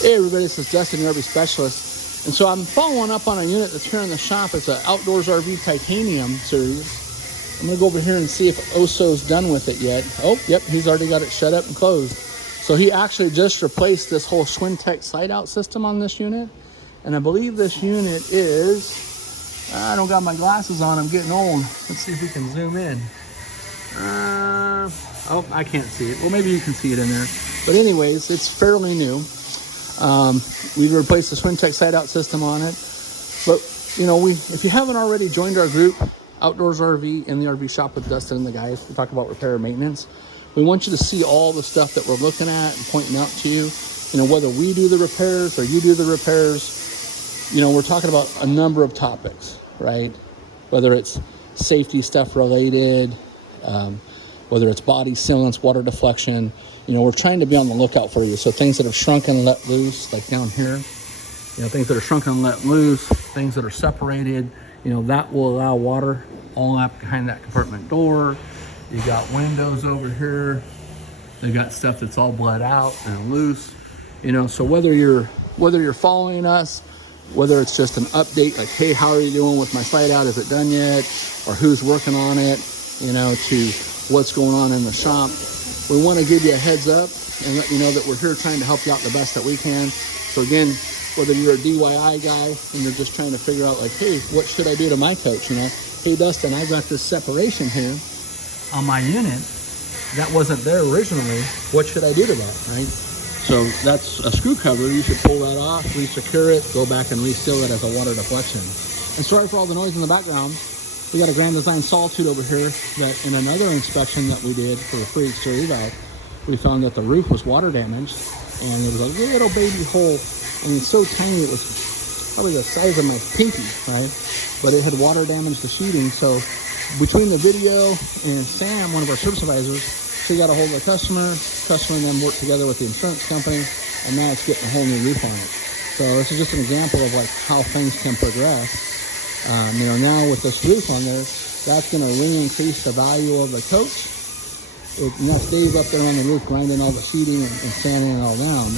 Hey everybody, this is Dustin, your RV specialist. And so I'm following up on a unit that's here in the shop. It's an Outdoors RV Titanium series. I'm going to go over here and see if Oso's done with it yet. Oh, yep, he's already got it shut up and closed. So he actually just replaced this whole Swin Tech slide out system on this unit. And I believe this unit is, I don't got my glasses on, I'm getting old. Let's see if we can zoom in. Oh, I can't see it. Well, maybe you can see it in there. But anyways, it's fairly new. We've replaced the Swin Tech side out system on it. But, you know, if you haven't already joined our group, Outdoors RV in the RV shop with Dustin and the guys, we talk about repair and maintenance. We want you to see all the stuff that we're looking at and pointing out to you. You know, whether we do the repairs or you do the repairs, you know, we're talking about a number of topics, right? Whether it's safety stuff related, whether it's body sealants, water deflection. You know, we're trying to be on the lookout for you. So things that are shrunken and let loose, like down here, you know, things that are shrunken and let loose, things that are separated, you know, that will allow water all up behind that compartment door. You got windows over here. They got stuff that's all bled out and loose. You know, so whether you're following us, whether it's just an update, like, hey, how are you doing with my slide out? Is it done yet? Or who's working on it? You know, to what's going on in the shop. We want to give you a heads up and let you know that we're here trying to help you out the best that we can. So again, whether you're a DIY guy and you're just trying to figure out like, hey, what should I do to my coach? You know, hey, Dustin, I've got this separation here on my unit that wasn't there originally. What should I do to that, right? So that's a screw cover. You should pull that off, re-secure it, go back and reseal it as a water deflection. And sorry for all the noise in the background. We got a Grand Design Solitude over here that in another inspection that we did for a free exterior eval, we found that the roof was water damaged and there was a little baby hole. I mean, so tiny, it was probably the size of my pinky, right? But it had water damaged the sheeting. So between the video and Sam, one of our service advisors, she got a hold of the customer and them worked together with the insurance company, and now it's getting a whole new roof on it. So this is just an example of like how things can progress. You know, now with this roof on there, that's going to re-increase the value of the coach. You know, Dave up there on the roof grinding all the sheeting and sanding it all down.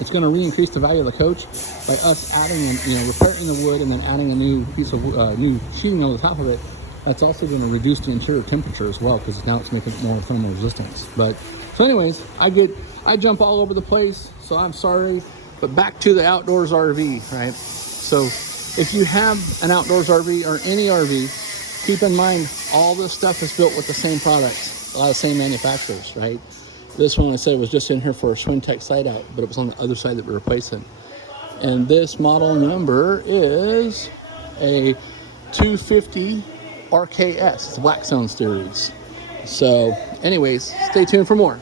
It's going to re-increase the value of the coach by us adding, you know, repairing the wood and then adding a new piece of new sheeting over the top of it. That's also going to reduce the interior temperature as well because now it's making it more thermal resistance. But so, anyways, I jump all over the place, so I'm sorry. But back to the Outdoors RV, right? So if you have an Outdoors RV or any RV, keep in mind all this stuff is built with the same products, a lot of same manufacturers, right? This one I said was just in here for a Swin Tech side out, but it was on the other side that we're replacing. And this model number is a 250 RKS. It's a Blackstone series. So anyways, stay tuned for more.